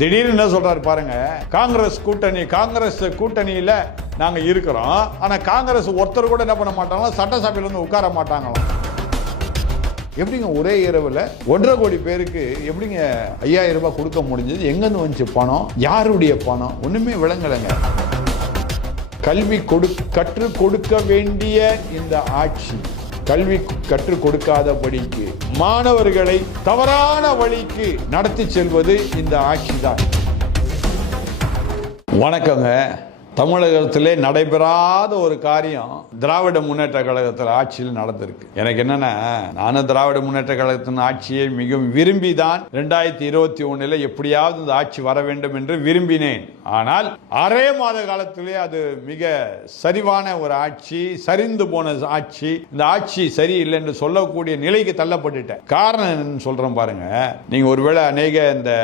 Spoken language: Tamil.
திடீர்னு என்ன சொல்றாரு பாருங்க, காங்கிரஸ் கூட்டணியில நாங்க இருக்கிறோம். ஆனா காங்கிரஸ் ஒருத்தர் கூட என்ன பண்ண மாட்டாங்களா, சட்டசபையில இருந்து உட்கார மாட்டாங்களாம். எப்படிங்க ஒரே இரவுல 1.5 கோடி பேருக்கு எப்படிங்க 5000 ரூபாய் கொடுக்க முடிஞ்சது? எங்கிருந்து வந்துச்சு பணம்? யாருடைய பணம்? ஒண்ணுமே விளங்கலைங்க. கல்வி கற்றுக் கொடுக்க வேண்டிய இந்த ஆட்சி கல்வி கற்றுக் கொடுக்காதபடிக்கு மாணவர்களை தவறான வழிக்கு நடத்தி செல்வது இந்த ஆட்சி தான். வணக்கங்க. தமிழகத்திலே நடைபெறாத ஒரு காரியம் திராவிட முன்னேற்ற கழகத்தில் ஆட்சியில் நடந்திருக்கு. எனக்கு என்னன்னா, நானும் திராவிட முன்னேற்ற கழகத்தின் ஆட்சியை மிகவும் விரும்பிதான் 2021 எப்படியாவது இந்த ஆட்சி வர வேண்டும் என்று விரும்பினேன். ஆனால் அரை மாத காலத்திலே அது மிக சரிவான ஒரு ஆட்சி, சரிந்து போன ஆட்சி. இந்த ஆட்சி சரியில்லை என்று சொல்லக்கூடிய நிலைக்கு தள்ளப்பட்டுட்டேன். காரணம் என்னன்னு சொல்றேன் பாருங்க. நீங்க ஒருவேளை அநேக இந்த